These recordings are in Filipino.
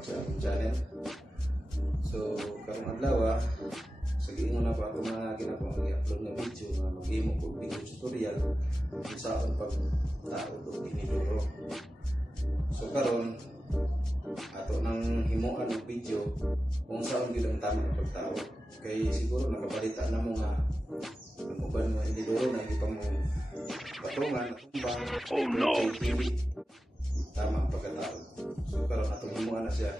back sa akong channel. So karong adlaw sa giingon na ako mga ginagawa mag-upload na video nga mag-imo ko video tutorial kung saan pag tao do inidoro. So karon ato nang himuan ng video kung saan gyud ang tama ng pagtao. Kay siguro nakabalita na mo nga ang uban nga inidoro na ipang mo patungan tumbang. Oh no. Tama ang pagkatao. So karon atong himuan na siya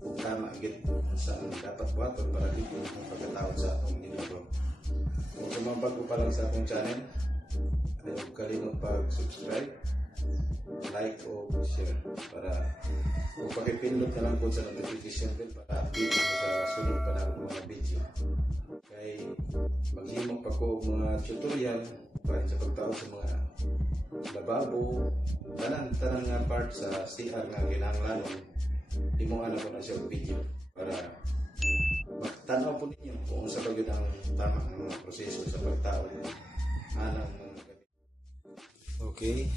kung tama gid saan dapat buhaton para dito ang pagkatao sa atong inidoro. Kung sumabag ko pa lang sa akong channel, huwag kalimot pag-subscribe, like o share para kung pakipindot na lang po sa notification bell para update ko sa sunod pa na mga video. Kaya maghimok pa ko mga tutorial para sa pagtao sa mga lababo, tanang nga part sa CR nga ginahanglanon. Himuan ako na siya video para tanaw po ninyo kung sa bagay ang tama ng mga proseso sa pagtao anang mga. Okay,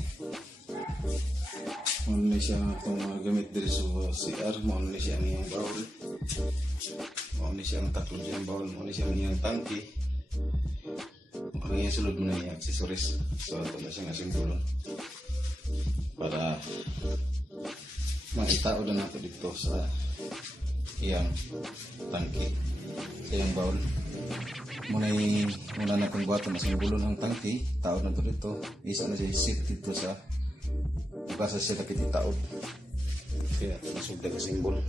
muna siya itong mga gamit dito sa CR. Muna siya ang iyong bowl, muna siya ang tatlo diyang bowl, muna siya ang iyong tangki. Ang iyong sulod mo na yung accessories. So ito na siya nga simbolo para makitao na nato dito sa iyang tangki, sa iyang bowl. Muna na itong buhaton na simbolo ng tangki, tao na ito dito. Isa na siya sit dito sa bukasa siya kapit itaod. Kaya nasugda ka simbolo.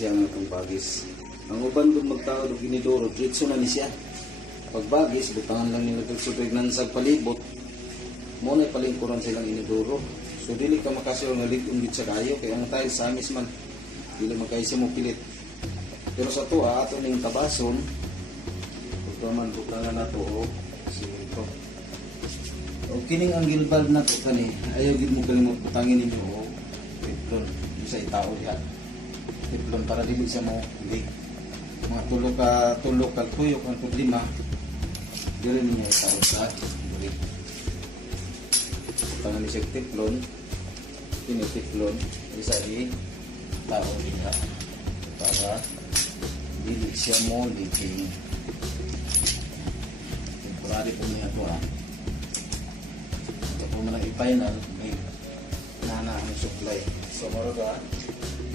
siya ng itong bagis. Ang uban kung magtao ng inidoro, diretso na ni siya. Pag bagis, butangan lang nila ito sa nansag palibot. Muna palingkuran silang inidoro. So dili ka makasyo nga ligong gid sa kayo kaya ang tayo sa amis man dili makaisi mo pilit. Pero sa tuwa ato ning tabason pagkaman butangan nato o si ito. O kining angle valve nato kani ayaw gid mo kalimot butangin ninyo o teflon sa itao diha. Teflon para dili siya mo leak. Mga tulok ka tuyok ang problema dili niya itao sa leak. Butangan ni siya teflon tinitiklon isa tao niya para dili siya mo leaking. Temporary po niya ito ito po man i-final may nana ang supply so maraga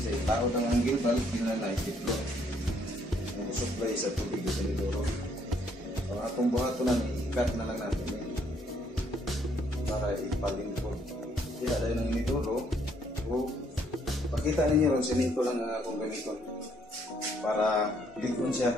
isa tao ng angle valve pinala i-tiklon yung supply sa tubig sa niloro ang atong buhato na i-cut na lang natin para ipalingkod. Kaya dahil ng inidoro, pakita ninyo ron, sinito lang akong gamiton para likon siya.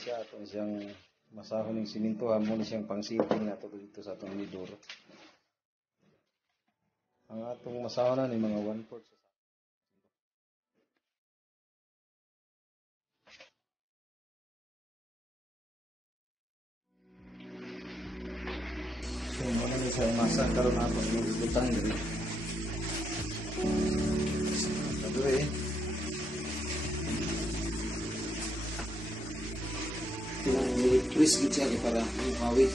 Siya atong siyang masahon ng siminto mo ni siyang pang-sitting nato dito sa atong inidoro. Ang atong masahon na ni mga 1/4 so muna ni siyang masa karon nato ng butang diri. Diri i-press gid siya para mawit.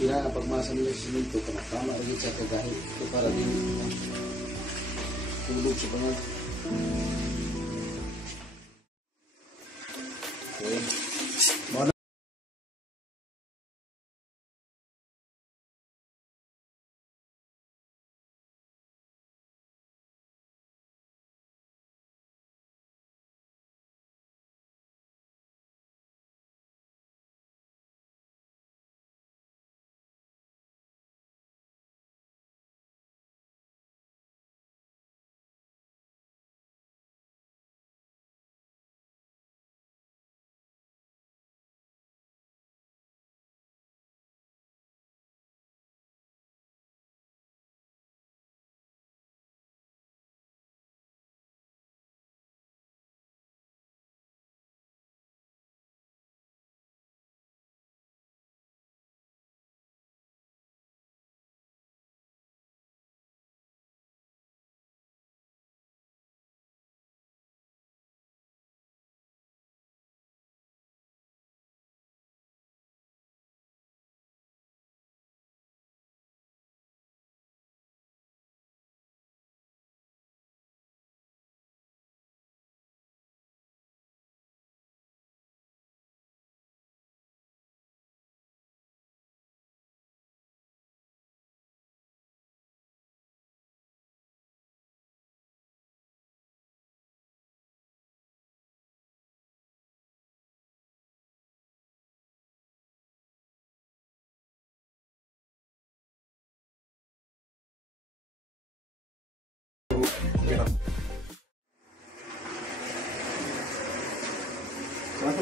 Kaya pagmasa nila sa siminto, tama rin siya kagahit ito para din tulog sa bangal. Okay.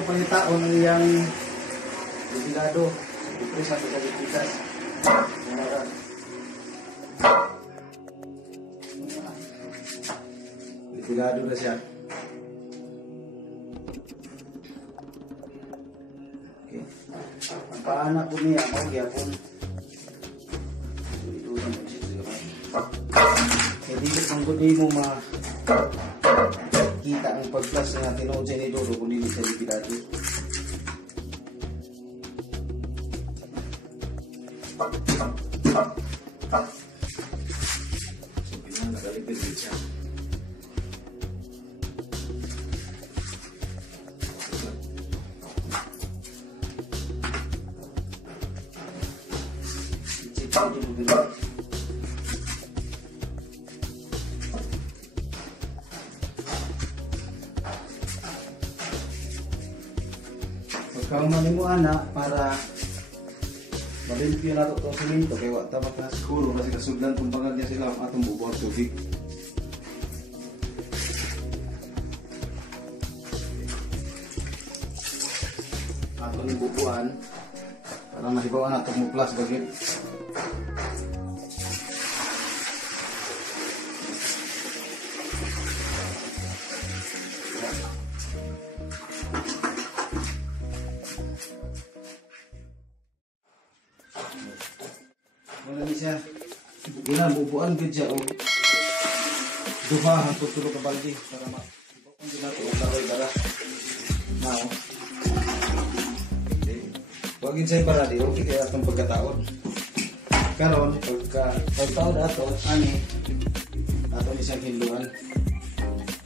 pangitaon ang iyang ventilado. Ito sa pagkalipitas. Ventilado na siya. Okay. Ang paanak po niya, magyapon. Ito na mo siya. Hindi kung hindi mo kita ang pag-plus na tinood siya ni Dodo kung hindi siya lipidado. So, pinangagalipid din siya. Ito din mo. Pagkaumanin mo anak para malimpyo na ito itong siminto kaya wata na siguro kasi kasudlan kung bangag niya sila ang atong bubuang tubig. Atong ibubuan para mahibawan na itong muplas bagay. Wala ni siya. Ginabubuan gid siya o duha hangtod tulo ka balde para ma-ibuan din nato ang karoy dara. Now. Okay. Wag gid say para di okay kaya atong pagkataon. Karon pagtaon ato ani ato ni siyang hinluan.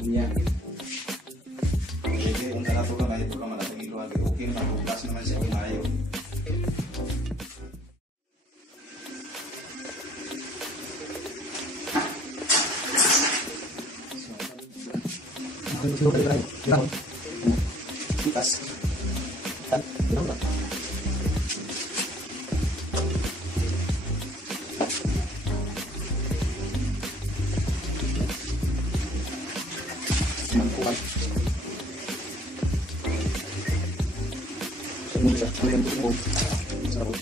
Unya. Jadi unta nato ka may problema nato hinluan okay na plus naman siya umayo. Bukas. Kan? Berapa? Kuat. Semuanya, kalian tunggu. Sarut.